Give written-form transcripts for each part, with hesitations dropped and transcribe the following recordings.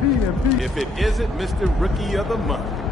If it isn't Mr. Rookie of the Month.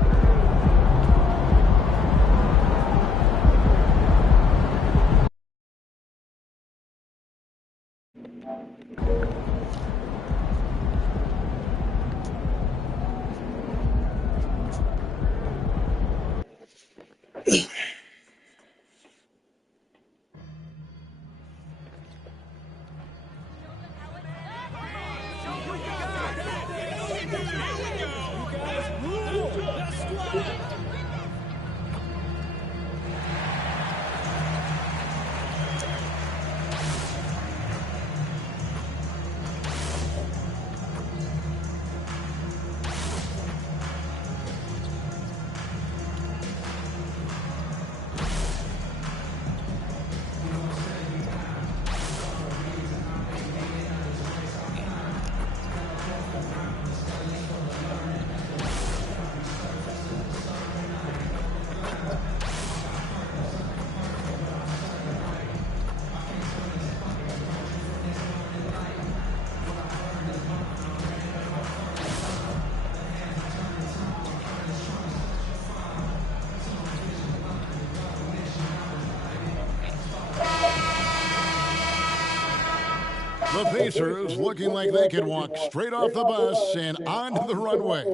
The Pacers looking like they could walk straight off the bus and onto the runway.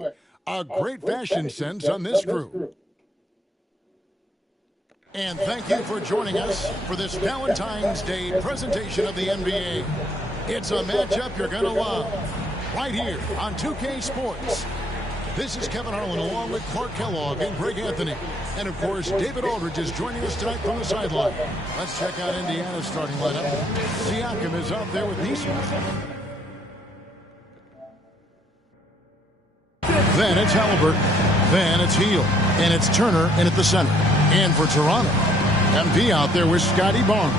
A great fashion sense on this crew. And thank you for joining us for this Valentine's Day presentation of the NBA. It's a matchup you're going to love right here on 2K Sports. This is Kevin Harlan along with Clark Kellogg and Greg Anthony. And, of course, David Aldridge is joining us tonight from the sideline. Let's check out Indiana's starting lineup. Siakam is out there with Neesmith. Then it's Halliburton. Then it's Hield. And it's Turner in at the center. And for Toronto, MP out there with Scotty Barnes.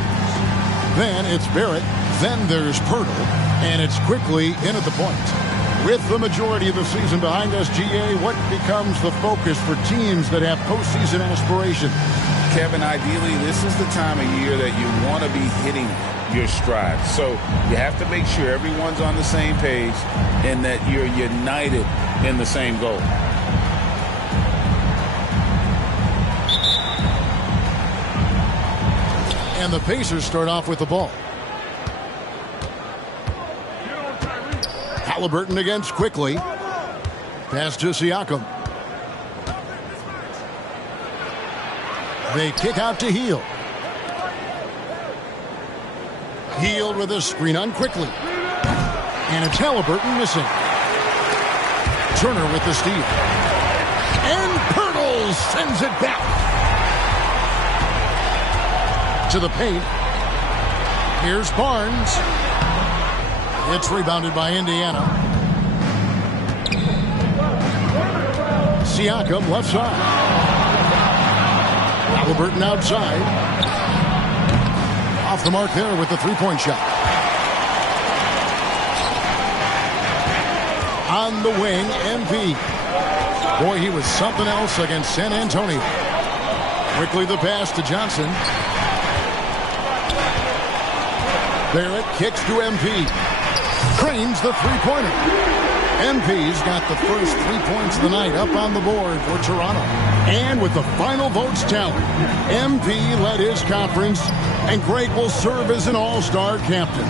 Then it's Barrett. Then there's Pirtle. And it's quickly in at the point. With the majority of the season behind us, GA, what becomes the focus for teams that have postseason aspirations? Kevin, ideally, this is the time of year that you want to be hitting your stride. So you have to make sure everyone's on the same page and that you're united in the same goal. And the Pacers start off with the ball. Halliburton against Quickly. Pass to Siakam. They kick out to Hield. Hield with a screen on Quickly. And it's Halliburton missing. Turner with the steal. And Pirtle sends it back to the paint. Here's Barnes. It's rebounded by Indiana. Siakam left side. Halliburton outside. Off the mark there with the three-point shot. On the wing, MP. Boy, he was something else against San Antonio. Quickly the pass to Johnson. Barrett kicks to MP. Trains the three-pointer. MP's got the first 3 points of the night up on the board for Toronto. And with the final votes tallied, MP led his conference, and Greg will serve as an all-star captain.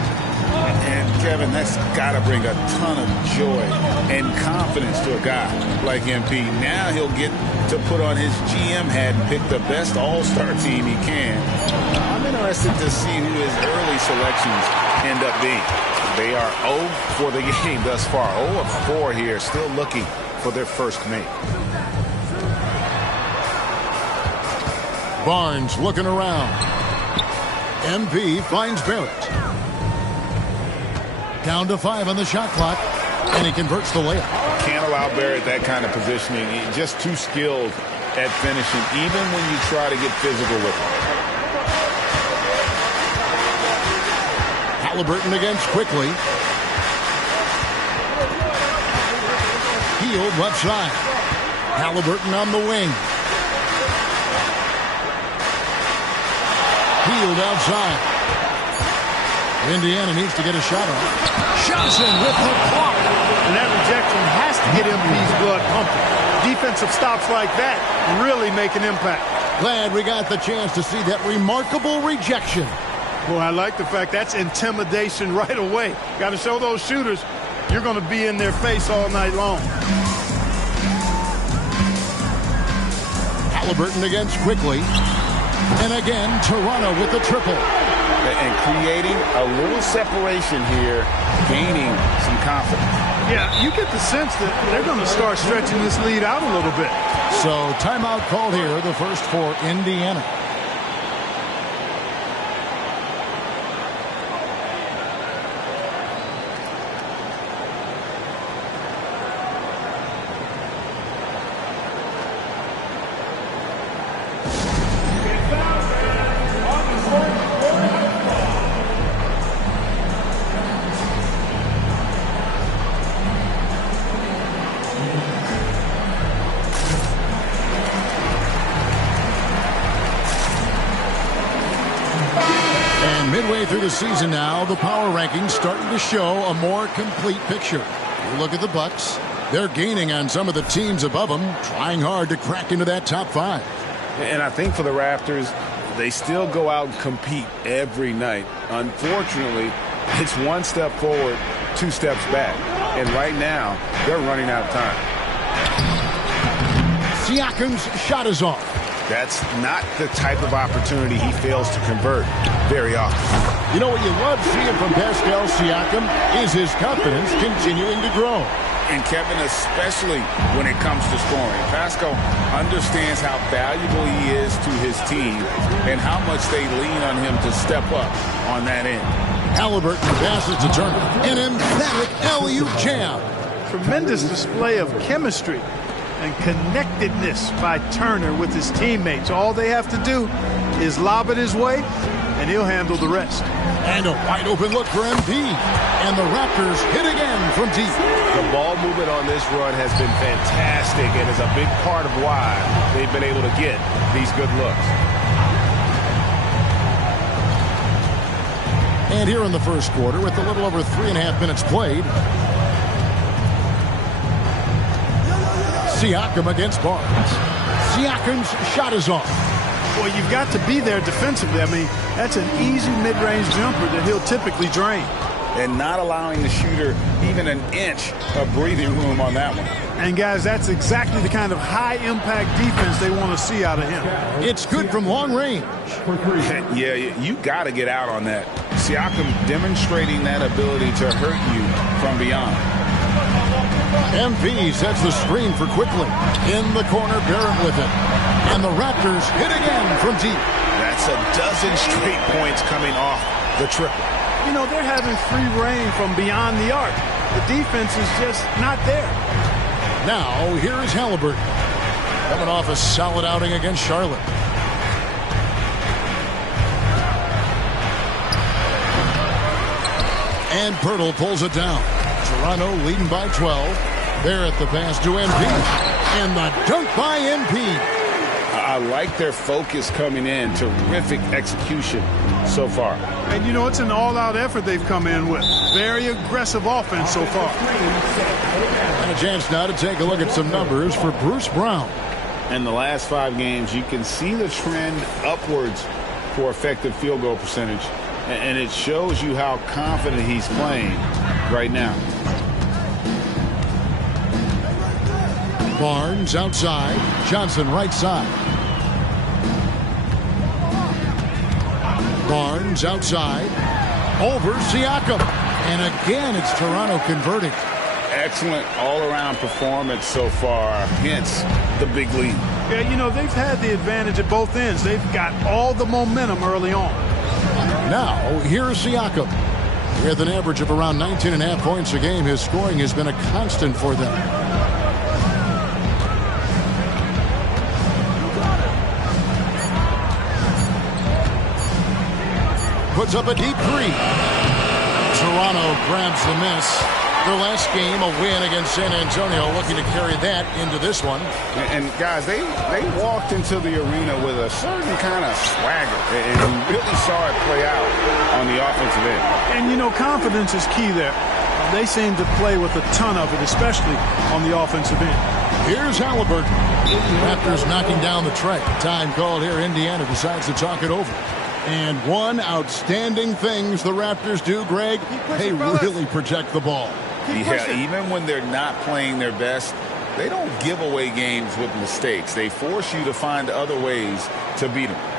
And, Kevin, that's got to bring a ton of joy and confidence to a guy like MP. Now he'll get to put on his GM hat and pick the best all-star team he can. I'm interested to see who his early selections end up being. They are 0 for the game thus far. 0 of 4 here, still looking for their first make. Barnes looking around. MP finds Barrett. Down to 5 on the shot clock, and he converts the layup. Can't allow Barrett that kind of positioning. He's just too skilled at finishing, even when you try to get physical with him. Halliburton against Quickly. Hield left side. Halliburton on the wing. Hield outside. Indiana needs to get a shot off. Johnson with the block. And that rejection rejection has to get MP's blood pumping. Defensive stops like that really make an impact. Glad we got the chance to see that remarkable rejection. Well, I like the fact that's intimidation right away. Got to show those shooters you're going to be in their face all night long. Halliburton against Quickly. And again, Toronto with the triple. And creating a little separation here, gaining some confidence. Yeah, you get the sense that they're going to start stretching this lead out a little bit. So timeout called here, the first for Indiana. Midway through the season now, the power rankings starting to show a more complete picture. You look at the Bucks, they're gaining on some of the teams above them, trying hard to crack into that top 5. And I think for the Raptors, they still go out and compete every night. Unfortunately, it's one step forward, 2 steps back. And right now, they're running out of time. Siakam's shot is off. That's not the type of opportunity he fails to convert very often. You know what you love seeing from Pascal Siakam is his confidence continuing to grow. And Kevin, especially when it comes to scoring. Pascal understands how valuable he is to his team and how much they lean on him to step up on that end. Halliburton passes to Turner. An emphatic alley-oop jam. Tremendous display of chemistry and connectedness by Turner with his teammates. All they have to do is lob it his way, and he'll handle the rest. And a wide open look for MP. And the Raptors hit again from deep. The ball movement on this run has been fantastic and is a big part of why they've been able to get these good looks. And here in the first quarter, with a little over 3.5 minutes played, Siakam against Barnes. Siakam's shot is off. Well, you've got to be there defensively. I mean, that's an easy mid-range jumper that he'll typically drain. And not allowing the shooter even an inch of breathing room on that one. And, guys, that's exactly the kind of high-impact defense they want to see out of him. It's good from long range. Yeah, you got to get out on that. Siakam demonstrating that ability to hurt you from beyond. MP sets the screen for Quickly. In the corner, Barrett with it. And the Raptors hit again from deep. That's a dozen straight points coming off the triple. You know, they're having free reign from beyond the arc. The defense is just not there. Now, here is Halliburton. Coming off a solid outing against Charlotte. And Pirtle pulls it down. Toronto leading by 12. Barrett the pass to MP. And the dunk by MP. I like their focus coming in. Terrific execution so far. And, you know, it's an all-out effort they've come in with. Very aggressive offense so far. And a chance now to take a look at some numbers for Bruce Brown. In the last 5 games, you can see the trend upwards for effective field goal percentage. And it shows you how confident he's playing right now. Barnes outside. Johnson right side. Barnes outside. Over Siakam. And again, it's Toronto converting. Excellent all-around performance so far, hence the big lead. Yeah, you know, they've had the advantage at both ends. They've got all the momentum early on. Now, here's Siakam. With an average of around 19.5 points a game, his scoring has been a constant for them. Puts up a deep 3. Toronto grabs the miss. Their last game, a win against San Antonio, looking to carry that into this one. And guys, they walked into the arena with a certain kind of swagger, and you really saw it play out on the offensive end. And, you know, confidence is key there. They seem to play with a ton of it, especially on the offensive end. Here's Halliburton. Raptors knocking down the tray. Time called here. Indiana decides to talk it over. And one outstanding things the Raptors do, Greg, they really protect the ball. Yeah, even when they're not playing their best, they don't give away games with mistakes. They force you to find other ways to beat them.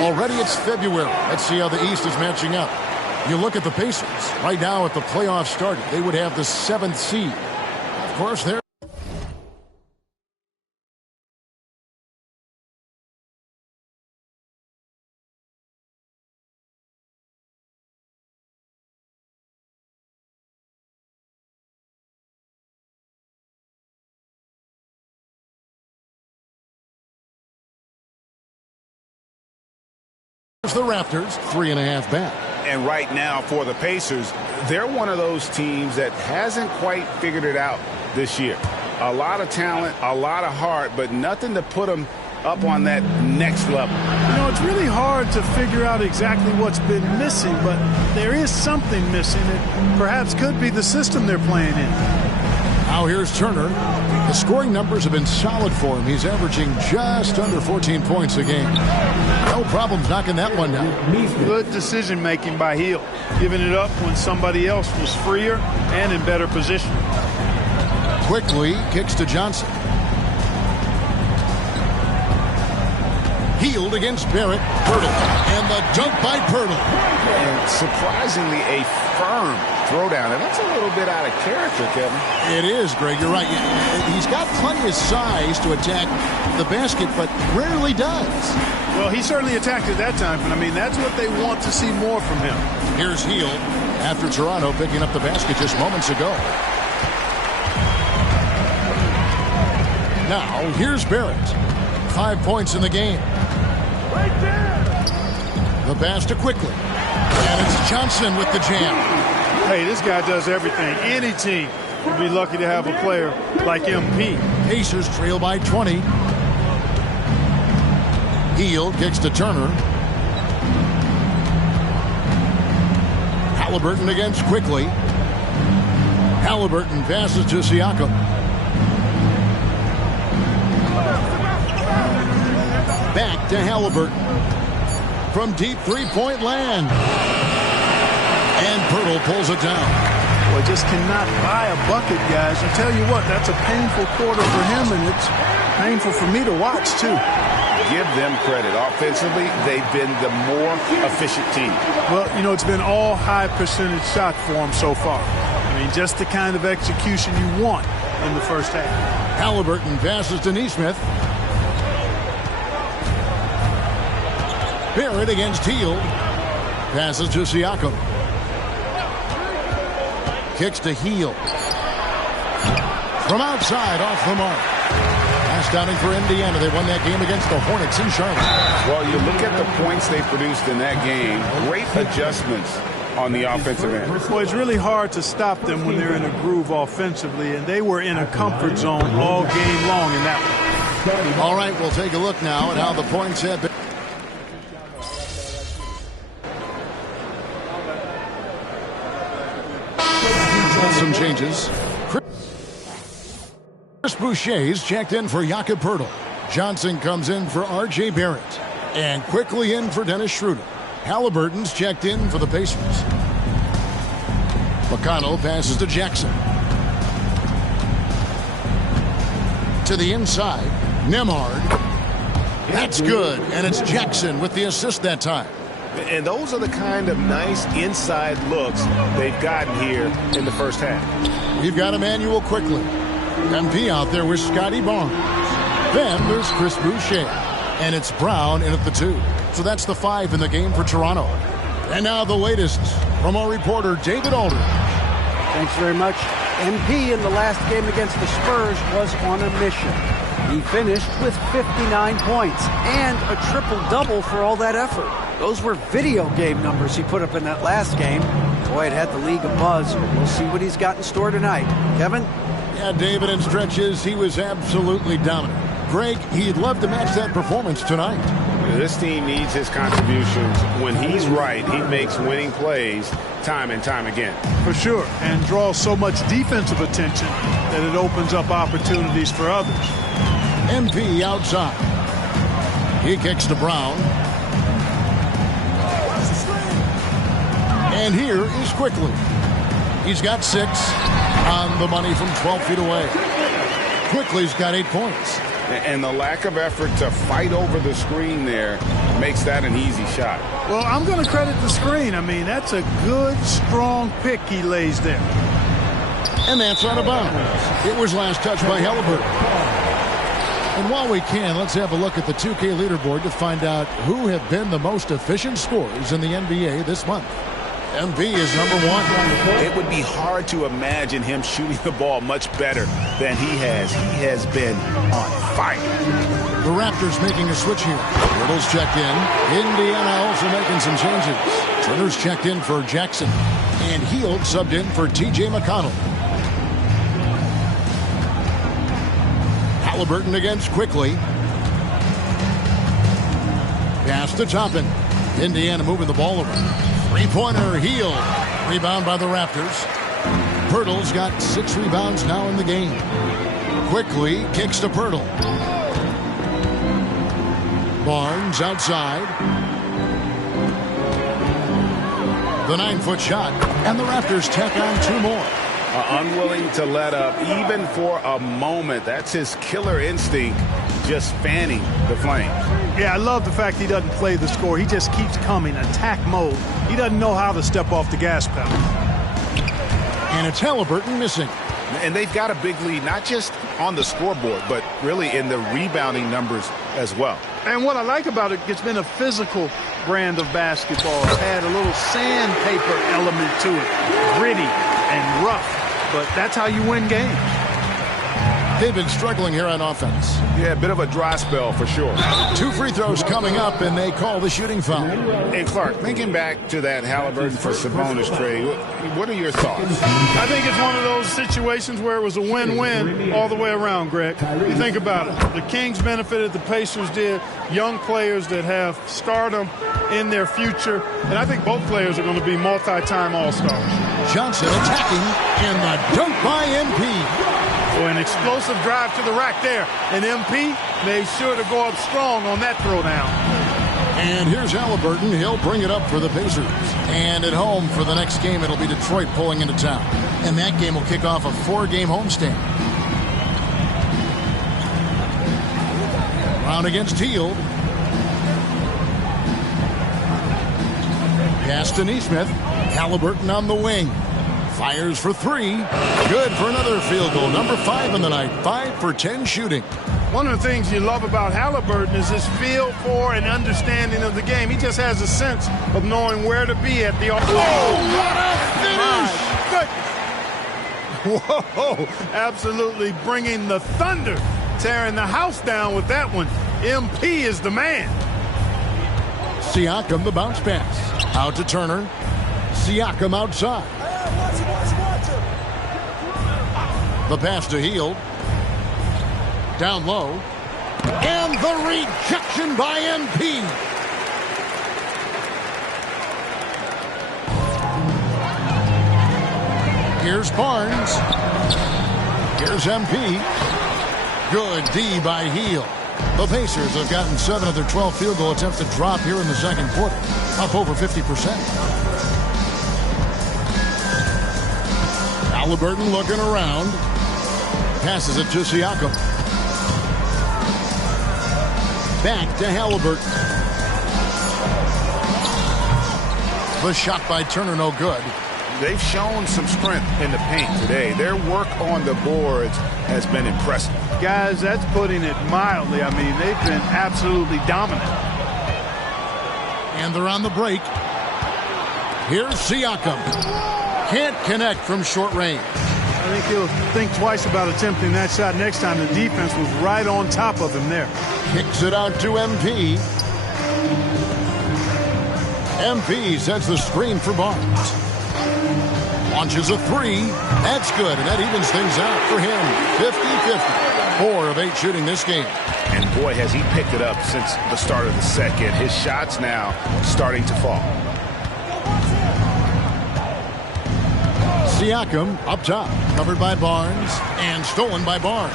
Already it's February. Let's see how the East is matching up. You look at the Pacers. Right now at the playoffs started, they would have the 7th seed. Of course, they're the Raptors, 3.5 back. And right now for the Pacers, they're one of those teams that hasn't quite figured it out this year. A lot of talent, a lot of heart, but nothing to put them up on that next level. You know, it's really hard to figure out exactly what's been missing, but there is something missing. It perhaps could be the system they're playing in. Now here's Turner. The scoring numbers have been solid for him. He's averaging just under 14 points a game. No problems knocking that one down. Good decision-making by Hield, giving it up when somebody else was freer and in better position. Quickly kicks to Johnson. Hield against Barrett. Pirtle. And the dunk by Pirtle. And surprisingly a firm throwdown. And that's a little bit out of character, Kevin. It is, Greg. You're right. He's got plenty of size to attack the basket, but rarely does. Well, he certainly attacked it that time, but I mean, that's what they want to see more from him. Here's Hield after Toronto picking up the basket just moments ago. Now, here's Barrett. 5 points in the game. Right there. The pass to Quickly. And it's Johnson with the jam. Hey, this guy does everything. Any team would be lucky to have a player like MP. Pacers trail by 20. Hield kicks to Turner. Halliburton against Quickly. Halliburton passes to Siakam. Back to Halliburton. From deep three-point land. And Pirtle pulls it down. Boy, just cannot buy a bucket, guys. I tell you what, that's a painful quarter for him, and it's painful for me to watch, too. Give them credit. Offensively, they've been the more efficient team. Well, you know, it's been all high-percentage shot for them so far. I mean, just the kind of execution you want in the first half. Halliburton passes to Nesmith. Barrett against Hield. Passes to Siakam. Kicks to Hield. From outside, off the mark. Pass downing for Indiana. They won that game against the Hornets in Charlotte. Well, you look at the points they produced in that game. Great adjustments on the offensive end. Well, it's really hard to stop them when they're in a groove offensively, and they were in a comfort zone all game long in that one. All right, we'll take a look now at how the points have been. Some changes. Chris Boucher's checked in for Jakob Poeltl. Johnson comes in for R.J. Barrett. And quickly in for Dennis Schroeder. Halliburton's checked in for the Pacers. McConnell passes to Jackson. To the inside. Nembhard. That's good. And it's Jackson with the assist that time. And those are the kind of nice inside looks they've gotten here in the first half. We've got Emmanuel Quickly. MP out there with Scotty Barnes. Then there's Chris Boucher. And it's Brown in at the 2. So that's the 5 in the game for Toronto. And now the latest from our reporter David Aldridge. Thanks very much. MP in the last game against the Spurs was on a mission. He finished with 59 points and a triple-double for all that effort. Those were video game numbers he put up in that last game. Boy, it had the league abuzz. We'll see what he's got in store tonight. Kevin? Yeah, David, in stretches, he was absolutely dominant. Greg, he'd love to match that performance tonight. This team needs his contributions. When he's right, he makes winning plays time and time again. For sure, and draws so much defensive attention that it opens up opportunities for others. MP outside. He kicks to Brown. And here is Quickly. He's got 6 on the money from 12 feet away. Quickly's got 8 points. And the lack of effort to fight over the screen there makes that an easy shot. Well, I'm going to credit the screen. I mean, that's a good, strong pick he lays there. And that's out of bounds. It was last touched by Halliburton. And while we can, let's have a look at the 2K leaderboard to find out who have been the most efficient scorers in the NBA this month. MP is number 1. It would be hard to imagine him shooting the ball much better than he has. He has been on fire. The Raptors making a switch here. Riddle's checked in. Indiana also making some changes. Turner's checked in for Jackson. And Hield subbed in for T.J. McConnell. Halliburton against Quickly. Pass to Toppin. Indiana moving the ball around. Three-pointer, Hield. Rebound by the Raptors. Pirtle's got 6 rebounds now in the game. Quickly kicks to Pirtle. Barnes outside. The 9-foot shot. And the Raptors tack on 2 more. Unwilling to let up even for a moment. That's his killer instinct, just fanning the flames. Yeah, I love the fact he doesn't play the score. He just keeps coming, attack mode. He doesn't know how to step off the gas pedal. And it's Halliburton missing. And they've got a big lead, not just on the scoreboard, but really in the rebounding numbers as well. And what I like about it, it's been a physical brand of basketball. It's had a little sandpaper element to it, gritty and rough. But that's how you win games. They've been struggling here on offense. Yeah, a bit of a dry spell for sure. 2 free throws coming up, and they call the shooting foul. Hey, Clark, thinking back to that Halliburton for Sabonis trade, what are your thoughts? I think it's one of those situations where it was a win-win all the way around, Greg. You think about it. The Kings benefited, the Pacers did. Young players that have stardom in their future. And I think both players are going to be multi-time All-Stars. Johnson attacking, and the dunk by MP. So an explosive drive to the rack there. And MP made sure to go up strong on that throwdown. And here's Halliburton. He'll bring it up for the Pacers. And at home for the next game, it'll be Detroit pulling into town. And that game will kick off a 4-game homestand. Brown against Hield. Pass to Nesmith. Halliburton on the wing. Fires for 3. Good for another field goal. Number 5 in the night. 5 for 10 shooting. One of the things you love about Halliburton is his feel for and understanding of the game. He just has a sense of knowing where to be at the... Oh, what a finish! Whoa, absolutely bringing the thunder, tearing the house down with that one. MP is the man. Siakam, the bounce pass. Out to Turner. Siakam outside. The pass to Hield. Down low. And the rejection by MP. Here's Barnes. Here's MP. Good D by Hield. The Pacers have gotten 7 of their 12 field goal attempts to drop here in the second quarter. Up over 50%. Halliburton looking around. Passes it to Siakam. Back to Halliburton. The shot by Turner no good. They've shown some strength in the paint today. Their work on the boards has been impressive. Guys, that's putting it mildly. I mean, they've been absolutely dominant. And they're on the break. Here's Siakam. Can't connect from short range. I think he'll think twice about attempting that shot next time. The defense was right on top of him there. Kicks it out to MP. MP sets the screen for Barnes. Launches a three. That's good, and that evens things out for him. 50-50. 4 of 8 shooting this game. And boy, has he picked it up since the start of the second. His shots now starting to fall. Siakam up top, covered by Barnes, and stolen by Barnes.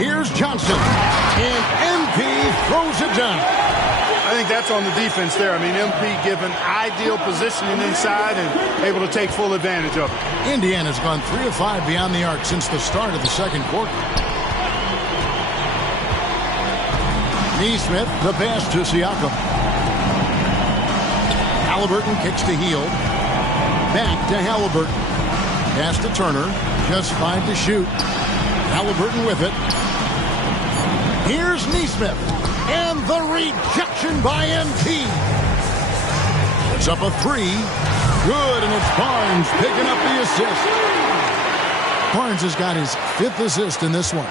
Here's Johnson, and MP throws it down. I think that's on the defense there. I mean, MP given ideal positioning inside and able to take full advantage of it. Indiana's gone 3 of 5 beyond the arc since the start of the second quarter. Neesmith, the pass to Siakam. Halliburton kicks to Hield. Back to Halliburton. Pass to Turner. Just 5 to shoot. Halliburton with it. Here's Neesmith. And the rejection by MP. It's up a 3. Good, and it's Barnes picking up the assist. Barnes has got his 5th assist in this one.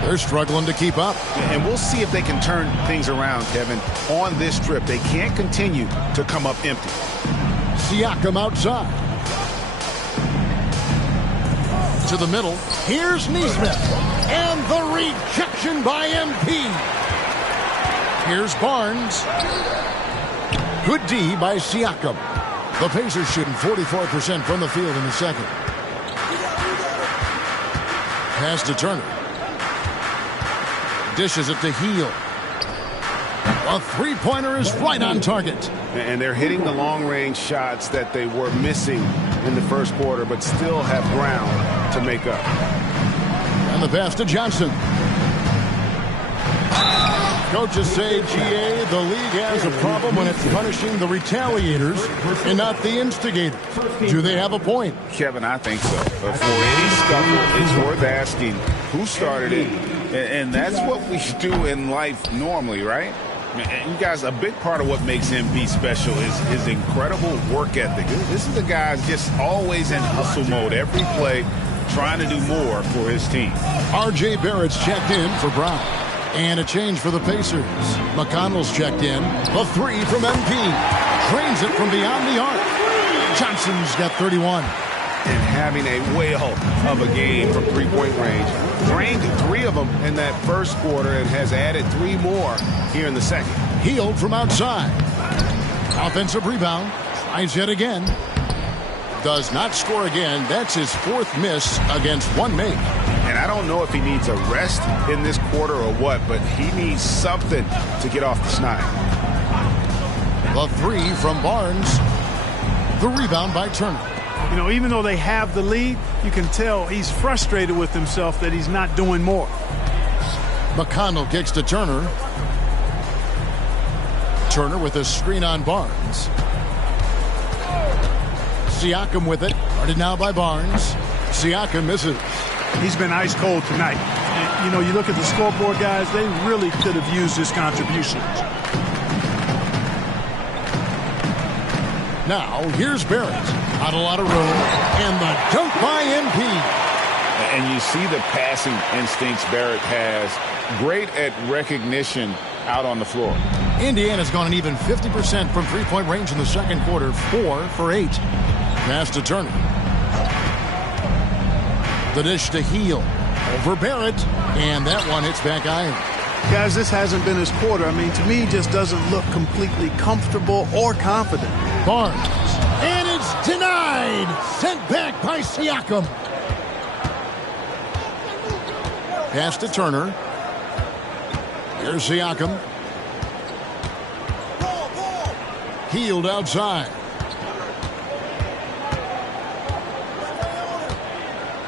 They're struggling to keep up. And we'll see if they can turn things around, Kevin, on this trip. They can't continue to come up empty. Siakam outside. To the middle. Here's Neesmith. And the rejection by MP. Here's Barnes. Good D by Siakam. The Pacers shooting 44% from the field in the second. Pass to Turner. Dishes it to Hield. A three-pointer is right on target. And they're hitting the long-range shots that they were missing in the first quarter, but still have ground to make up. And the pass to Johnson. Coaches say, GA, the league has a problem when it's punishing the retaliators and not the instigators. Do they have a point? Kevin, I think so. For any scuffle, it's worth asking who started it. And that's what we do in life normally, right? And you guys, a big part of what makes MP special is his incredible work ethic. This is a guy just always in hustle mode, every play, trying to do more for his team. R.J. Barrett's checked in for Brown. And a change for the Pacers. McConnell's checked in. A 3 from MP. Drains it from beyond the arc. Johnson's got 31. And having a whale of a game from three-point range. Drained 3 of them in that first quarter and has added 3 more here in the second. Hield from outside. Offensive rebound. Tries yet again. Does not score again. That's his 4th miss against 1 make. And I don't know if he needs a rest in this quarter or what, but he needs something to get off the snide. The 3 from Barnes. The rebound by Turner. You know, even though they have the lead, you can tell he's frustrated with himself that he's not doing more. McConnell kicks to Turner. Turner with a screen on Barnes. Siakam with it. Guarded now by Barnes. Siakam misses. He's been ice cold tonight. And, you know, you look at the scoreboard, guys, they really could have used his contributions. Now, here's Barrett. Not a lot of room. And the dunk by MP. And you see the passing instincts Barrett has. Great at recognition out on the floor. Indiana's gone an even 50% from three-point range in the second quarter. 4 for 8. Pass to Turner. The dish to Hield. Over Barrett. And that one hits back iron. Guys, this hasn't been his quarter. I mean, to me, he just doesn't look completely comfortable or confident. Barnes. And it's denied. Sent back by Siakam. Pass to Turner. Here's Siakam. Hield outside.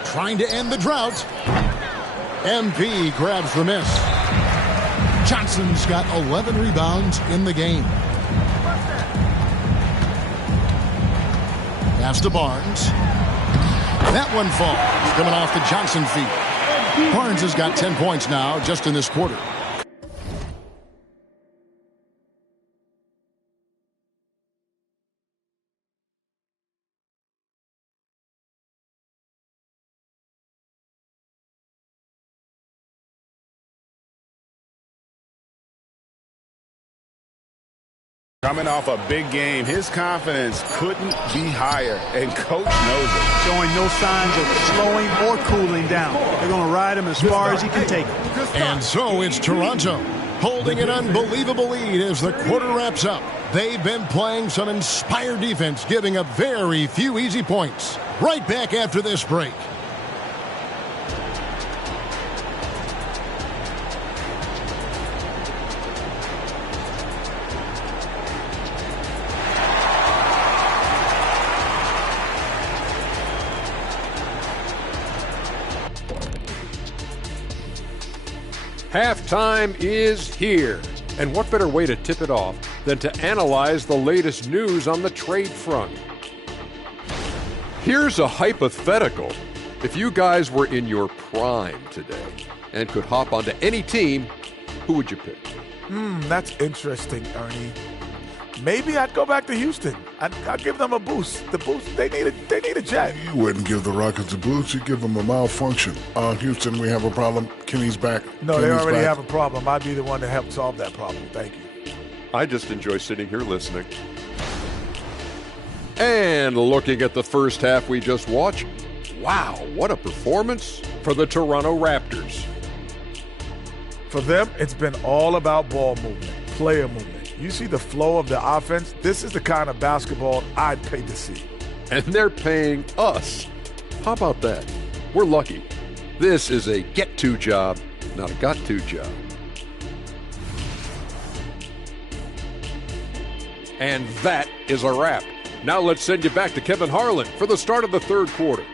Trying to end the drought. MP grabs the miss. Johnson's got 11 rebounds in the game. Pass to Barnes. That one falls. Coming off the Johnson feet. Barnes has got 10 points now just in this quarter. Coming off a big game, his confidence couldn't be higher, and Coach knows it. Showing no signs of slowing or cooling down. They're going to ride him as far as he can take him. And so it's Toronto holding an unbelievable lead as the quarter wraps up. They've been playing some inspired defense, giving up very few easy points. Right back after this break. Halftime is here. And what better way to tip it off than to analyze the latest news on the trade front? Here's a hypothetical. If you guys were in your prime today and could hop onto any team, who would you pick? That's interesting, Ernie. Maybe I'd go back to Houston. I'd give them a boost. The boost, they need a jet. You wouldn't give the Rockets a boost. You give them a malfunction. Houston, we have a problem. Kenny's back. No, Kenny's they already back. have a problem. I'd be the one to help solve that problem. Thank you. I just enjoy sitting here listening. And looking at the first half we just watched, wow, what a performance for the Toronto Raptors. For them, it's been all about ball movement, player movement. You see the flow of the offense? This is the kind of basketball I'd pay to see. And they're paying us. How about that? We're lucky. This is a get-to job, not a got-to job. And that is a wrap. Now let's send you back to Kevin Harlan for the start of the third quarter.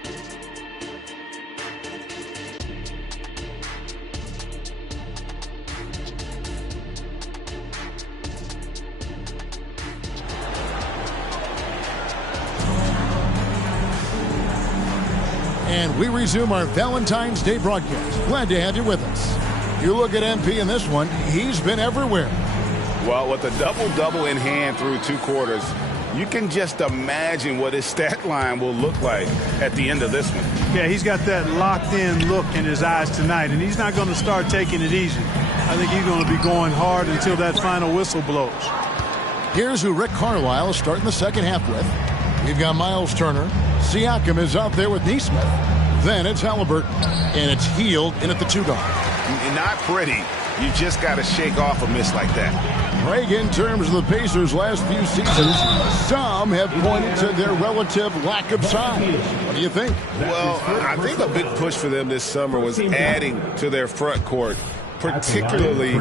And we resume our Valentine's Day broadcast. Glad to have you with us. You look at MP in this one, he's been everywhere. Well, with a double-double in hand through 2 quarters, you can just imagine what his stat line will look like at the end of this one. Yeah, he's got that locked-in look in his eyes tonight, and he's not going to start taking it easy. I think he's going to be going hard until that final whistle blows. Here's who Rick Carlisle is starting the second half with. We've got Miles Turner. Siakam is out there with Nesmith. Then it's Halliburton, and it's Hield in at the 2-guard. Not pretty. You just got to shake off a miss like that. Craig, in terms of the Pacers' last few seasons, some have pointed to their relative lack of size. What do you think? Well, I think a big push for them this summer was adding to their front court, particularly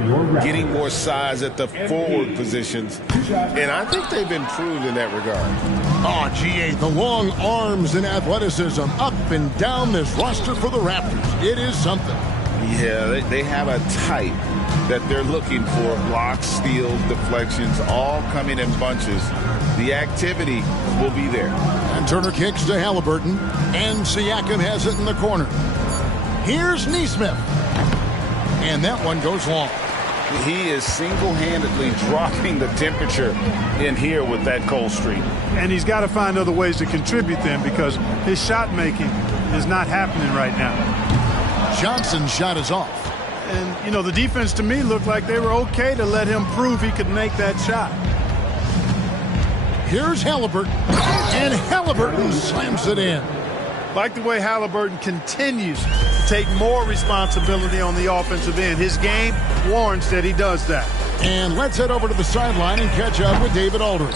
getting more size at the forward positions. And I think they've improved in that regard. Oh, GA, the long arms and athleticism up and down this roster for the Raptors. It is something. Yeah, they have a type that they're looking for. Blocks, steals, deflections, all coming in bunches. The activity will be there. And Turner kicks to Halliburton, and Siakam has it in the corner. Here's Nesmith. And that one goes long. He is single-handedly dropping the temperature in here with that cold streak. And he's got to find other ways to contribute then, because his shot making is not happening right now. Johnson's shot is off. And, you know, the defense to me looked like they were okay to let him prove he could make that shot. Here's Halliburton, and Halliburton slams it in. Like the way Halliburton continues to take more responsibility on the offensive end. His game warrants that he does that. And let's head over to the sideline and catch up with David Aldridge.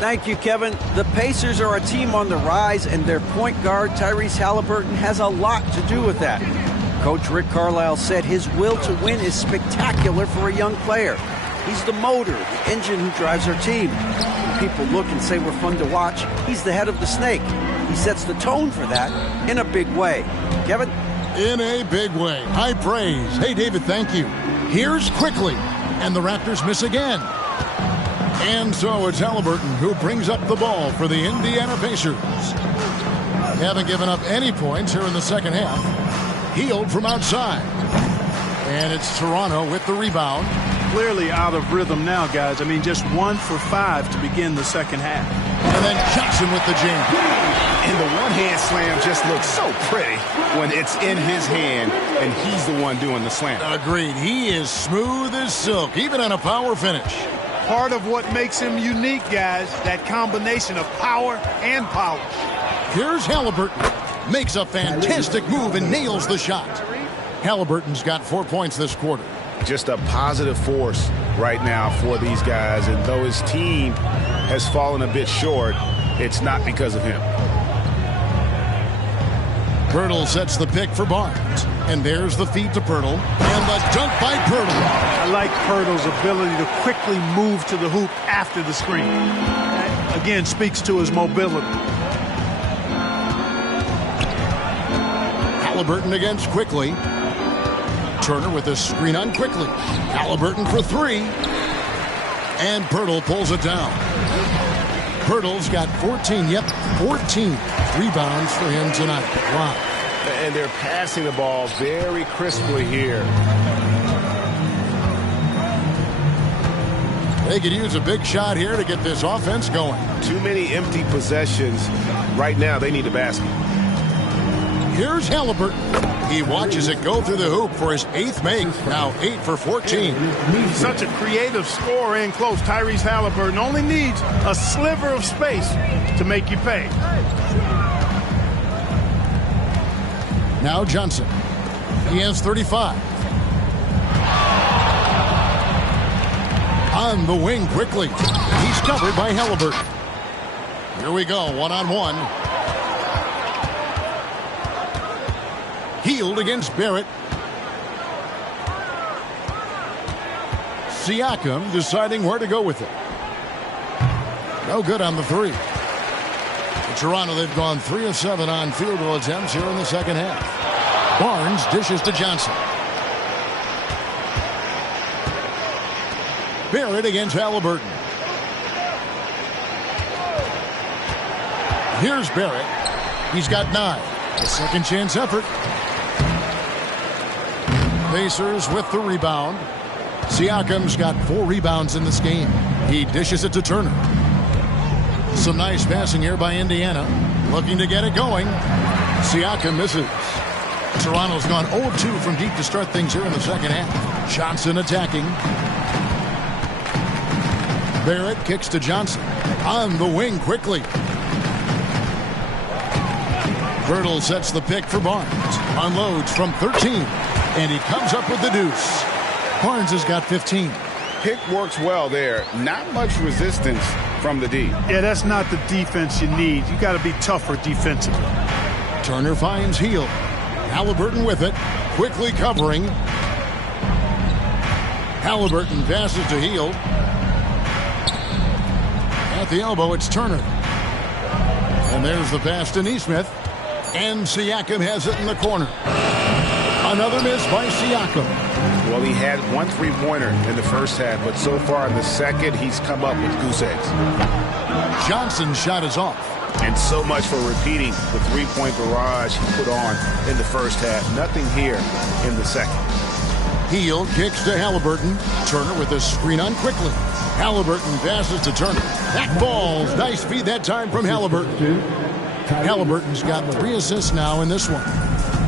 Thank you, Kevin. The Pacers are a team on the rise, and their point guard, Tyrese Halliburton, has a lot to do with that. Coach Rick Carlisle said his will to win is spectacular for a young player. He's the motor, the engine who drives our team. When people look and say we're fun to watch, he's the head of the snake. He sets the tone for that in a big way. Kevin? In a big way. High praise. Hey, David, thank you. Here's Quickly, and the Raptors miss again. And so it's Halliburton who brings up the ball for the Indiana Pacers. Haven't given up any points here in the second half. Hield from outside. And it's Toronto with the rebound. Clearly out of rhythm now, guys. I mean, just 1 for 5 to begin the second half. And then Johnson with the jam. And the one-hand slam just looks so pretty when it's in his hand and he's the one doing the slam. Agreed. He is smooth as silk, even on a power finish. part of what makes him unique, guys, that combination of power and polish. Here's Halliburton. Makes a fantastic move and nails the shot. Halliburton's got 4 points this quarter. Just a positive force right now for these guys. And though his team has fallen a bit short, it's not because of him. Poeltl sets the pick for Barnes. And there's the feed to Poeltl. And the dunk by Poeltl. I like Poeltl's ability to quickly move to the hoop after the screen. That, again, speaks to his mobility. Halliburton against Quickly. Turner with a screen on Quickly. Halliburton for 3. And Poeltl pulls it down. Poeltl's got 14 rebounds for him tonight. Wow. And they're passing the ball very crisply here. They could use a big shot here to get this offense going. Too many empty possessions. Right now, they need a basket. Here's Halliburton. He watches it go through the hoop for his 8th make. Now 8 for 14. Such a creative scorer in close. Tyrese Halliburton only needs a sliver of space to make you pay. Now Johnson. He has 35. On the wing quickly. He's covered by Halliburton. Here we go, one-on-one. Hield against Barrett. Siakam deciding where to go with it. No good on the 3. For Toronto, they've gone 3 of 7 on field goal attempts here in the second half. Barnes dishes to Johnson. Barrett against Halliburton. Here's Barrett. He's got 9. A second chance effort. Pacers with the rebound. Siakam's got 4 rebounds in this game. He dishes it to Turner. Some nice passing here by Indiana. Looking to get it going. Siakam misses. Toronto's gone 0-2 from deep to start things here in the second half. Johnson attacking. Barrett kicks to Johnson. On the wing quickly. Poeltl sets the pick for Barnes. Unloads from 13. And he comes up with the deuce. Barnes has got 15. Pick works well there. Not much resistance from the D. Yeah, that's not the defense you need. You got to be tougher defensively. Turner finds Hield. Halliburton with it. Quickly covering. Halliburton passes to Hield. At the elbow, it's Turner. And there's the pass to Nesmith. And Siakam has it in the corner. Another miss by Siakam. Well, he had 1 3-pointer in the first half, but so far in the second, he's come up with goose eggs. Johnson's shot is off. And so much for repeating the 3-point barrage he put on in the first half. Nothing here in the second. Hield kicks to Halliburton. Turner with a screen on quickly. Halliburton passes to Turner. That falls. Nice feed that time from Halliburton. Halliburton's got 3 assists now in this one.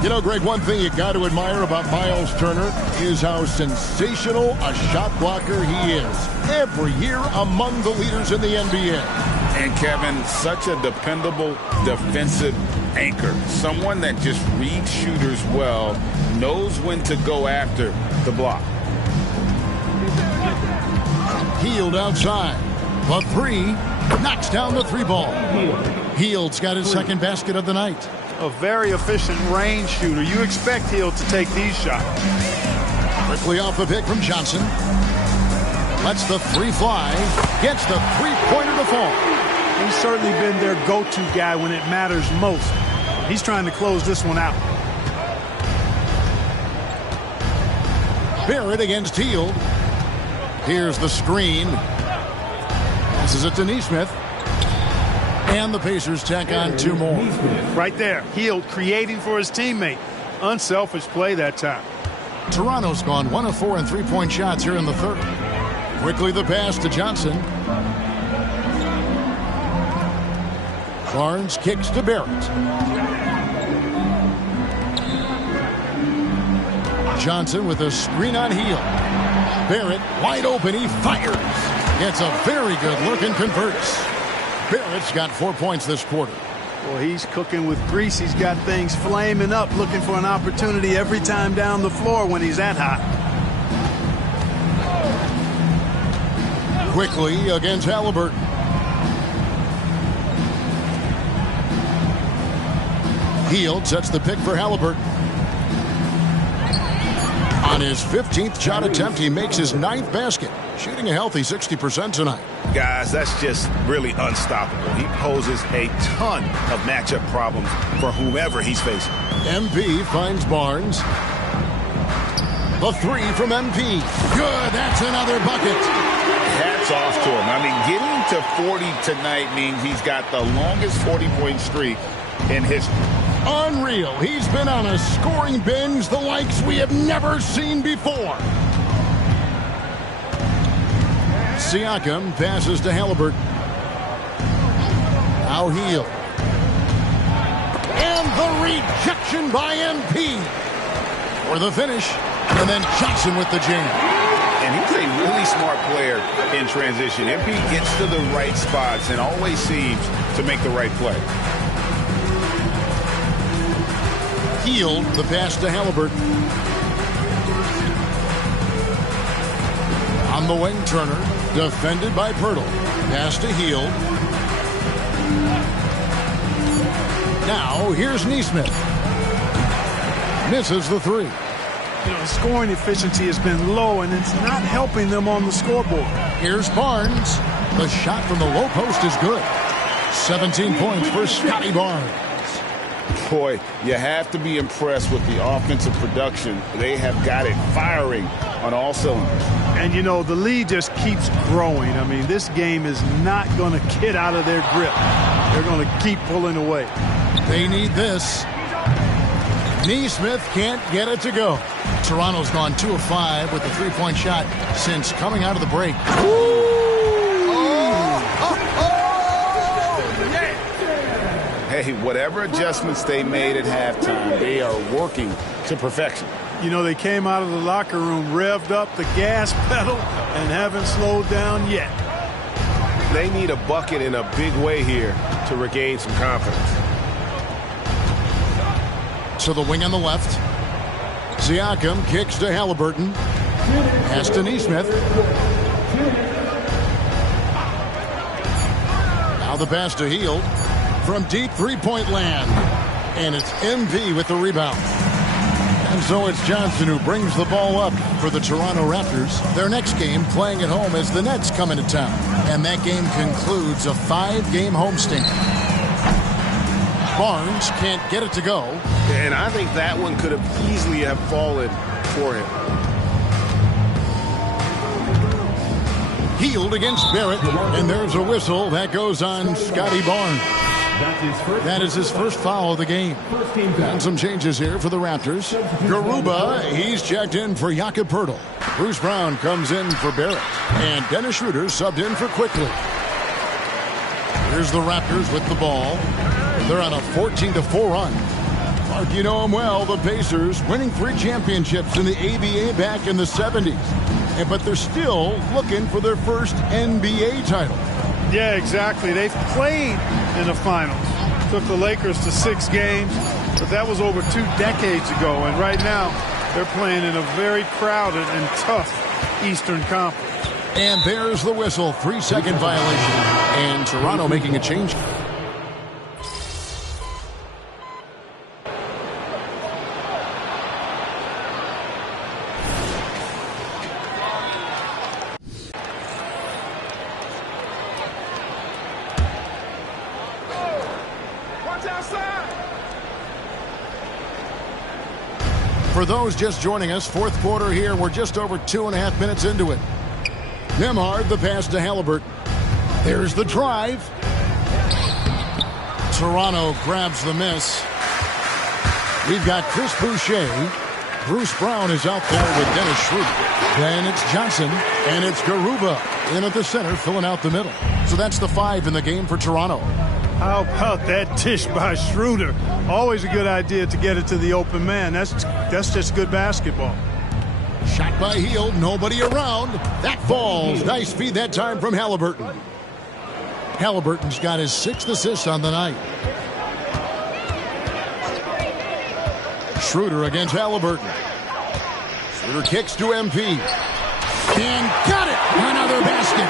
You know, Greg, one thing you got to admire about Miles Turner is how sensational a shot blocker he is. Every year among the leaders in the NBA. And Kevin, such a dependable defensive anchor. Someone that just reads shooters well, knows when to go after the block. Hield outside. The 3 knocks down the 3 ball. Hield's got his second basket of the night. A very efficient range shooter. You expect Hield to take these shots. Quickly off the pick from Johnson. Lets the 3 fly. Gets the 3-pointer to fall. He's certainly been their go-to guy when it matters most. He's trying to close this one out. Barrett against Hield. Here's the screen. Passes it to Nesmith. And the Pacers tack on 2 more. Right there. Hield creating for his teammate. Unselfish play that time. Toronto's gone 1 of 4 in 3-point shots here in the third. Quickly the pass to Johnson. Barnes kicks to Barrett. Johnson with a screen on Hield. Barrett wide open. He fires. Gets a very good look and converts. Barrett's got 4 points this quarter. Well, he's cooking with grease. He's got things flaming up, looking for an opportunity every time down the floor when he's that hot. Quickly against Halliburton. Hield sets the pick for Halliburton. On his 15th shot attempt, he makes his 9th basket, shooting a healthy 60% tonight. Guys, that's just really unstoppable. He poses a ton of matchup problems for whomever he's facing. MP finds Barnes. The three from MP. Good, that's another bucket. Hats off to him. I mean, getting to 40 tonight means he's got the longest 40-point streak in history. Unreal. He's been on a scoring binge the likes we have never seen before. Siakam passes to Halliburton. Now Hield. And the rejection by MP. For the finish. And then Johnson with the jam. And he's a really smart player in transition. MP gets to the right spots and always seems to make the right play. Hield, the pass to Halliburton. On the wing, Turner, defended by Pirtle. Pass to Hield. Now, here's Nesmith. Misses the three. You know, scoring efficiency has been low, and it's not helping them on the scoreboard. Here's Barnes. The shot from the low post is good. 17 points for Scotty Barnes. Boy, you have to be impressed with the offensive production. They have got it firing on all cylinders. And, you know, the lead just keeps growing. I mean, this game is not going to get out of their grip. They're going to keep pulling away. They need this. Nesmith can't get it to go. Toronto's gone 2 of 5 with a three-point shot since coming out of the break. Hey, whatever adjustments they made at halftime, they are working to perfection. You know, they came out of the locker room, revved up the gas pedal, and haven't slowed down yet. They need a bucket in a big way here to regain some confidence. To the wing on the left. Siakam kicks to Halliburton. Pass to Nesmith. Now the pass to Hield. From deep three-point land. And it's MP with the rebound. And so it's Johnson who brings the ball up for the Toronto Raptors. Their next game playing at home as the Nets come into town. And that game concludes a 5-game homestand. Barnes can't get it to go. And I think that one could have easily have fallen for him. Hield against Barrett. And there's a whistle that goes on Scotty Barnes. That is his first foul of the game. And some changes here for the Raptors. Garuba, he's checked in for Jakob Poeltl. Bruce Brown comes in for Barrett. And Dennis Schroeder subbed in for Quickly. Here's the Raptors with the ball. They're on a 14-4 run. Mark, you know them well. The Pacers winning 3 championships in the ABA back in the 70s. But they're still looking for their first NBA title. Yeah, exactly. They've played in the finals. Took the Lakers to 6 games, but that was over 2 decades ago. And right now, they're playing in a very crowded and tough Eastern Conference. And there's the whistle. 3-second violation. And Toronto making a change. For those just joining us, fourth quarter here. We're just over 2.5 minutes into it. Nembhard, the pass to Halliburton. There's the drive. Toronto grabs the miss. We've got Chris Boucher. Bruce Brown is out there with Dennis Schroeder. Then it's Johnson, and it's Garuba in at the center, filling out the middle. So that's the 5 in the game for Toronto. How about that dish by Schroeder? Always a good idea to get it to the open man. That's just good basketball. Shot by Hield, nobody around. That falls. Nice feed that time from Halliburton. Halliburton's got his 6th assist on the night. Schroeder against Halliburton. Schroeder kicks to MP. And got it! Another basket.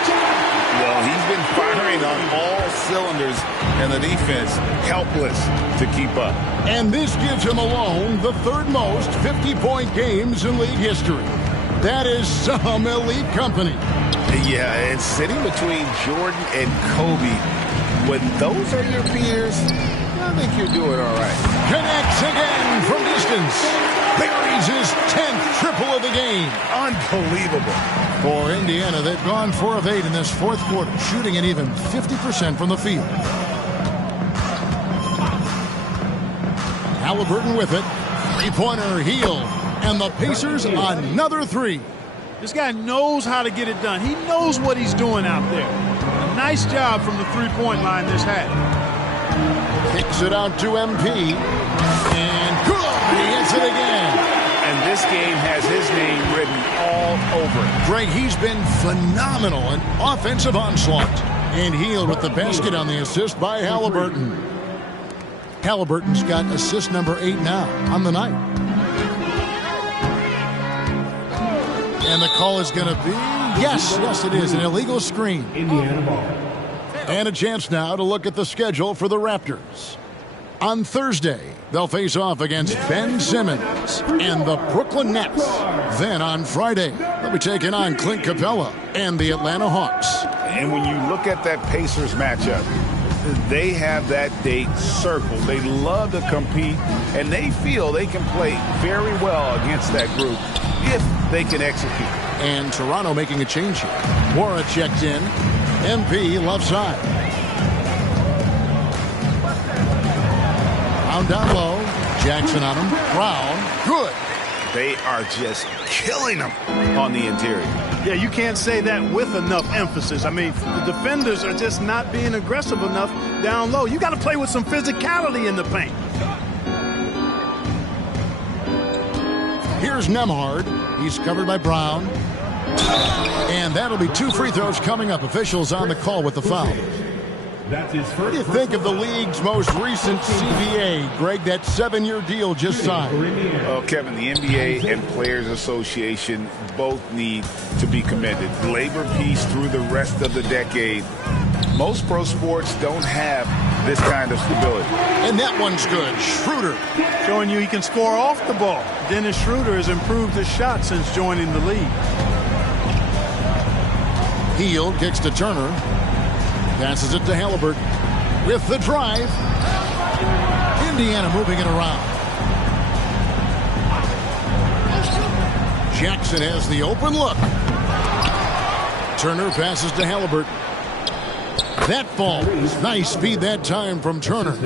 Well, he's been firing on all cylinders, and the defense helpless to keep up. And this gives him alone the 3rd most 50-point games in league history. That is some elite company. Yeah, and sitting between Jordan and Kobe, when those are your peers, I think you're doing all right. Connects again from distance. Buries his 10th triple of the game. Unbelievable. For Indiana, they've gone 4 of 8 in this 4th quarter, shooting an even 50% from the field. Halliburton with it. Three-pointer Hield. And the Pacers another 3. This guy knows how to get it done. He knows what he's doing out there. A nice job from the three-point line this half. Kicks it out to MP. And good! He hits it again. And this game has his name written all over it. Greg, he's been phenomenal in offensive onslaught. And Hield with the basket on the assist by Halliburton. Halliburton's got assist number 8 now on the night. And the call is going to be, yes, it is, an illegal screen. Indiana ball. And a chance now to look at the schedule for the Raptors. On Thursday, they'll face off against Ben Simmons and the Brooklyn Nets. Then on Friday, they'll be taking on Clint Capella and the Atlanta Hawks. And when you look at that Pacers matchup, they have that date circled. They love to compete, and they feel they can play very well against that group if they can execute. And Toronto making a change here. Wara checked in. MP left side. Brown down low. Jackson on him. Brown. Good. They are just killing them on the interior. Yeah, you can't say that with enough emphasis. I mean, the defenders are just not being aggressive enough down low. You got to play with some physicality in the paint. Here's Nembhard. He's covered by Brown. And that'll be 2 free throws coming up. Officials on the call with the foul. What do you think of the league's most recent CBA, Greg, that 7-year deal just signed? Well, Kevin, the NBA and Players Association both need to be commended. Labor peace through the rest of the decade. Most pro sports don't have this kind of stability. And that one's good. Schroeder. Showing you he can score off the ball. Dennis Schroeder has improved his shot since joining the league. Hield kicks to Turner. Passes it to Halliburton. With the drive. Indiana moving it around. Jackson has the open look. Turner passes to Halliburton. That falls. Nice speed that time from Turner.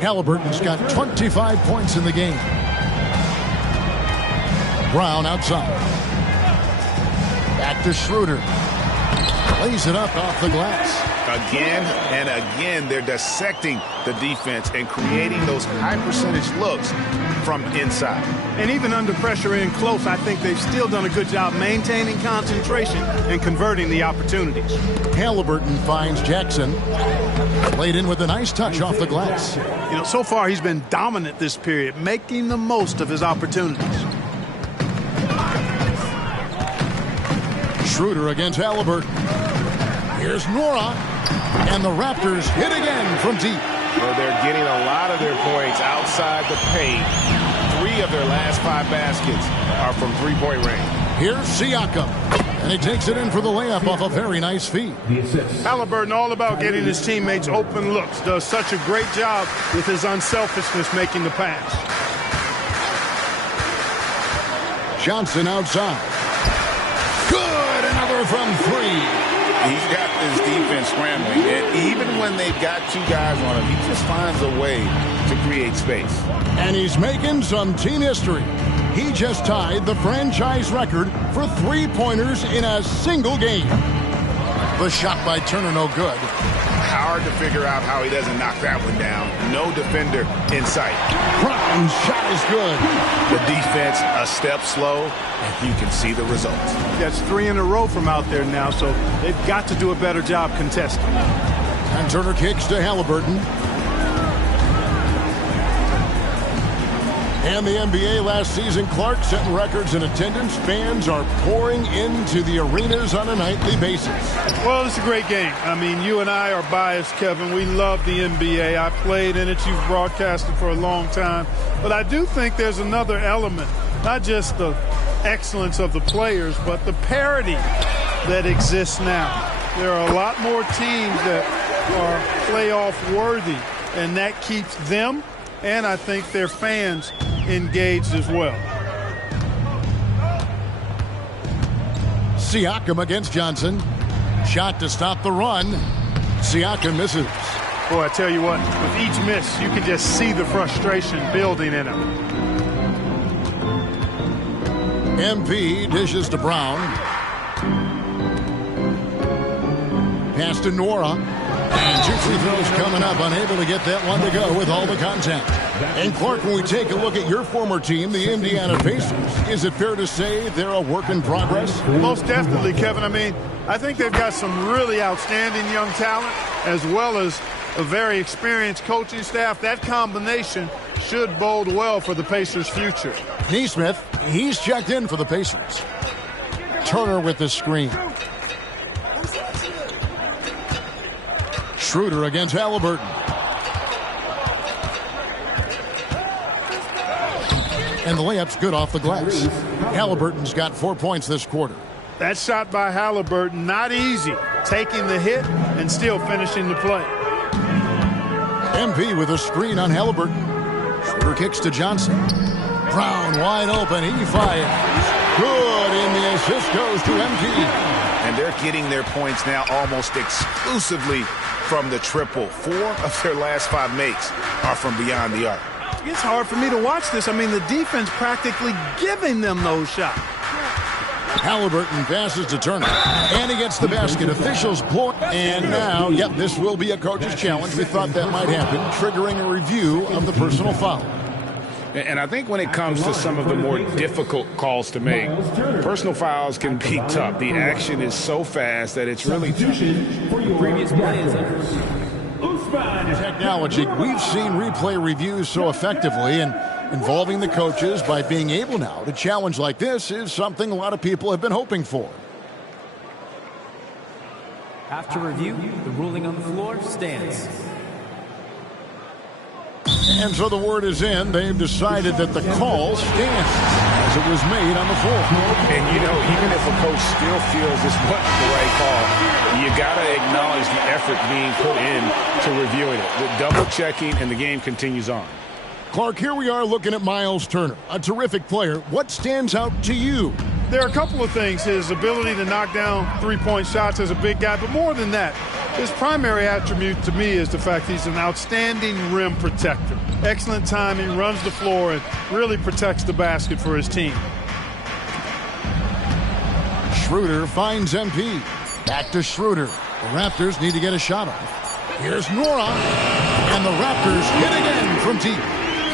Halliburton's got 25 points in the game. Brown outside. Back to Schroeder. Lays it up off the glass. Again and again, they're dissecting the defense and creating those high-percentage looks from inside. And even under pressure in close, I think they've still done a good job maintaining concentration and converting the opportunities. Halliburton finds Jackson. Laid in with a nice touch off the glass. You know, so far he's been dominant this period, making the most of his opportunities. Schroeder against Halliburton. Here's Nora. And the Raptors hit again from deep. Well, they're getting a lot of their points outside the paint. 3 of their last 5 baskets are from three-point range. Here's Siakam. And he takes it in for the layup off a very nice feed. Halliburton all about getting his teammates open looks. Does such a great job with his unselfishness making the pass. Johnson outside. Good. Another from 3. He's got this defense scrambling, and even when they've got 2 guys on him, he just finds a way to create space. And he's making some team history. He just tied the franchise record for 3-pointers in a single game. The shot by Turner, no good. Hard to figure out how he doesn't knock that one down. No defender in sight. Brown's shot is good. The defense a step slow, and you can see the results. That's 3 in a row from out there now, so they've got to do a better job contesting. And Turner kicks to Halliburton. And the NBA last season, Clark setting records in attendance. Fans are pouring into the arenas on a nightly basis. Well, it's a great game. I mean, you and I are biased, Kevin. We love the NBA. I played in it. You've broadcasted for a long time. But I do think there's another element, not just the excellence of the players, but the parity that exists now. There are a lot more teams that are playoff worthy, and that keeps them and I think their fans engaged as well. Siakam against Johnson. Shot to stop the run. Siakam misses. Boy, I tell you what, with each miss, you can just see the frustration building in him. MP dishes to Brown. Pass to Nora. And 2 free throws coming up. Unable to get that one to go with all the contact. And Clark, when we take a look at your former team, the Indiana Pacers, is it fair to say they're a work in progress? Most definitely, Kevin. I mean, I think they've got some really outstanding young talent as well as a very experienced coaching staff. That combination should bode well for the Pacers' future. Nesmith, he's checked in for the Pacers. Turner with the screen. Schroeder against Halliburton. And the layup's good off the glass. Halliburton's got 4 points this quarter. That shot by Halliburton, not easy. Taking the hit and still finishing the play. MP with a screen on Halliburton. Schroeder kicks to Johnson. Brown wide open. He fires. Good, and the assist goes to MP. And they're getting their points now almost exclusively from the triple. 4 of their last 5 makes are from beyond the arc. It's hard for me to watch this. I mean, the defense practically giving them those shots. Halliburton passes to Turner, and he gets the basket. Officials blow. And now, yep, this will be a coach's challenge. We thought that might happen, triggering a review of the personal foul. And I think when it comes to some of the more difficult calls to make, personal fouls can be tough. The action is so fast that it's really tough. Technology, we've seen replay reviews so effectively, and involving the coaches by being able now to challenge like this is something a lot of people have been hoping for. After review, the ruling on the floor stands. And so the word is in. They've decided that the call stands as it was made on the floor. And, you know, even if a coach still feels this wasn't the right call, you got to acknowledge the effort being put in to reviewing it. The double checking, and the game continues on. Clark, here we are looking at Miles Turner, a terrific player. What stands out to you? There are a couple of things. His ability to knock down three-point shots as a big guy, but more than that, his primary attribute to me is the fact he's an outstanding rim protector. Excellent timing, runs the floor, and really protects the basket for his team. Schroeder finds MP. Back to Schroeder. The Raptors need to get a shot off. Here's Nora, and the Raptors hit again from deep.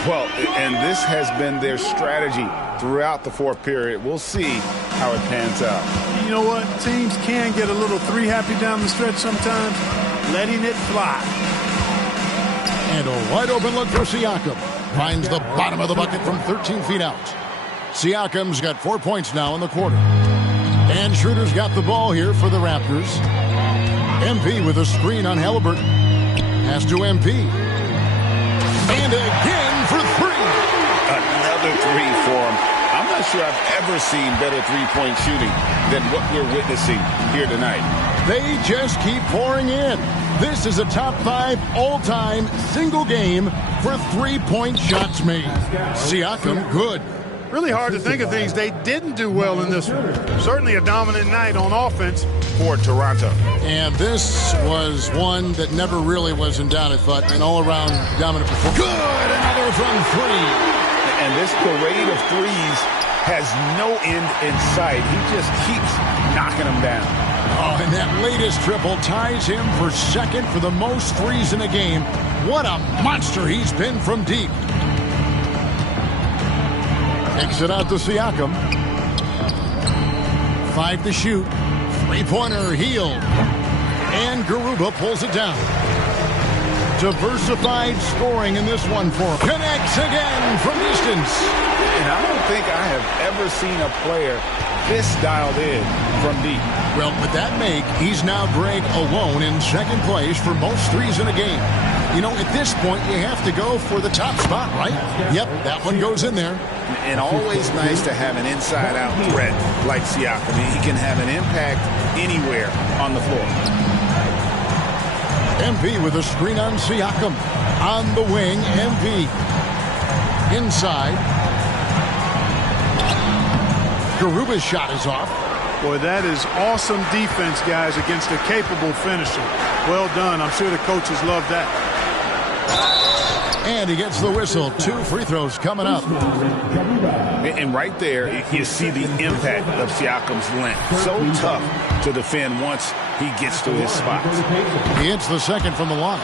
Well, and this has been their strategy throughout the fourth period. We'll see how it pans out. You know what? Teams can get a little three-happy down the stretch sometimes, letting it fly. And a wide-open look for Siakam. Finds the bottom of the bucket from 13 feet out. Siakam's got 4 points now in the quarter. And Schroeder's got the ball here for the Raptors. MP with a screen on Halliburton. Pass to MP. And again for three. Another three for him. I'm not sure I've ever seen better three-point shooting than what we're witnessing here tonight. They just keep pouring in. This is a top 5 all-time single game for three-point shots made. Siakam, good. Really hard to think of things they didn't do well in this one. Certainly a dominant night on offense for Toronto. And this was one that never really was in doubt, I thought. An all-around dominant performance. Good! Another from three. And this parade of threes has no end in sight. He just keeps knocking them down. Oh, and that latest triple ties him for second for the most threes in a game. What a monster he's been from deep. Kicks it out to Siakam. 5 to shoot. Three-pointer, Hield. And Garuba pulls it down. Diversified scoring in this one for him. Connects again from distance. And I don't think I have ever seen a player this dialed in from deep. Well, with that make, he's now, Greg, alone in second place for most threes in a game. You know, at this point, you have to go for the top spot, right? Yep, that one goes in there. And always nice to have an inside-out threat like Siakam. He can have an impact anywhere on the floor. MP with a screen on Siakam. On the wing, MP. Inside. Garuba's shot is off. Boy, that is awesome defense, guys, against a capable finisher. Well done. I'm sure the coaches love that. And he gets the whistle. 2 free throws coming up. And right there, you see the impact of Siakam's length. So tough to defend once he gets to his spots. He hits the second from the line.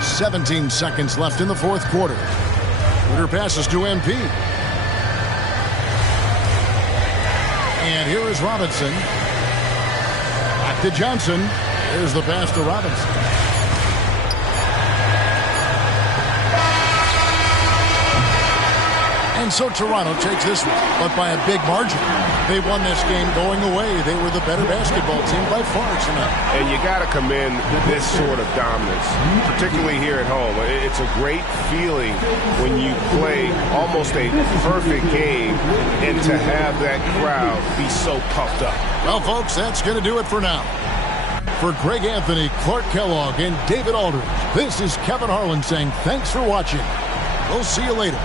17 seconds left in the fourth quarter. Twitter passes to MP. And here is Robinson. Back to Johnson. Here's the pass to Robinson. And so Toronto takes this one, but by a big margin. They won this game going away. They were the better basketball team by far tonight. And you got to commend this sort of dominance, particularly here at home. It's a great feeling when you play almost a perfect game and to have that crowd be so puffed up. Well, folks, that's going to do it for now. For Greg Anthony, Clark Kellogg, and David Aldridge, this is Kevin Harlan saying thanks for watching. We'll see you later.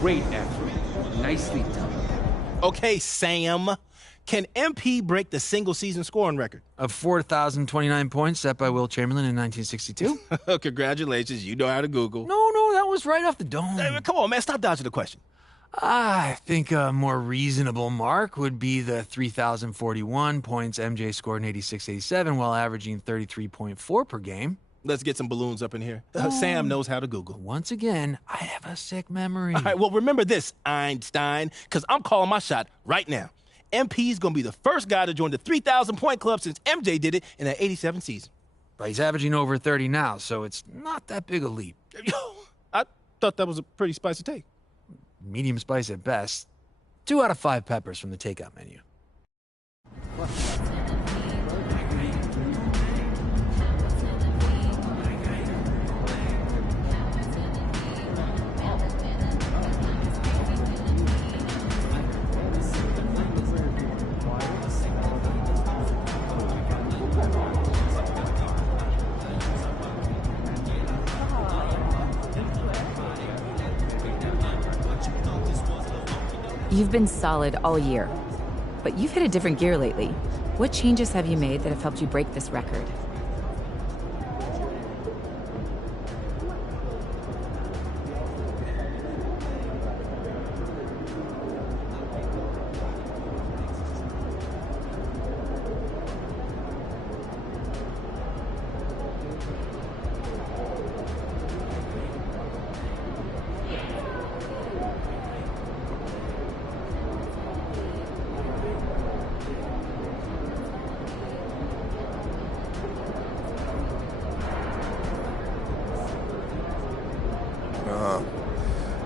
Great effort. Nicely done. Okay, Sam. Can MP break the single-season scoring record? Of 4,029 points set by Will Chamberlain in 1962. Congratulations. You know how to Google. No, that was right off the dome. Hey, come on, man. Stop dodging the question. I think a more reasonable mark would be the 3,041 points MJ scored in 86-87 while averaging 33.4 per game. Let's get some balloons up in here. Sam knows how to Google. Once again, I have a sick memory. All right, well, remember this, Einstein, because I'm calling my shot right now. MP's going to be the first guy to join the 3,000-point club since MJ did it in that 87 season. But he's averaging over 30 now, so it's not that big a leap. I thought that was a pretty spicy take. Medium spice at best. 2 out of 5 peppers from the takeout menu. You've been solid all year, but you've hit a different gear lately. What changes have you made that have helped you break this record?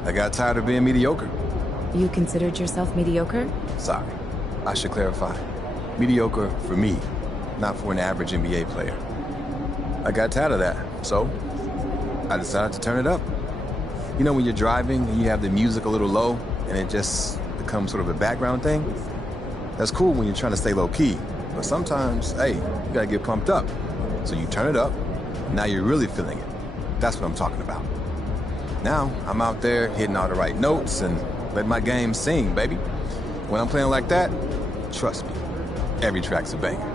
I got tired of being mediocre. You considered yourself mediocre? Sorry. I should clarify. Mediocre for me. not for an average NBA player. I got tired of that, so I decided to turn it up. You know when you're driving and you have the music a little low and it just becomes sort of a background thing? That's cool when you're trying to stay low-key, but sometimes, hey, you gotta get pumped up. So you turn it up, now you're really feeling it. That's what I'm talking about. Now, I'm out there hitting all the right notes and let my game sing, baby. When I'm playing like that, trust me, every track's a banger.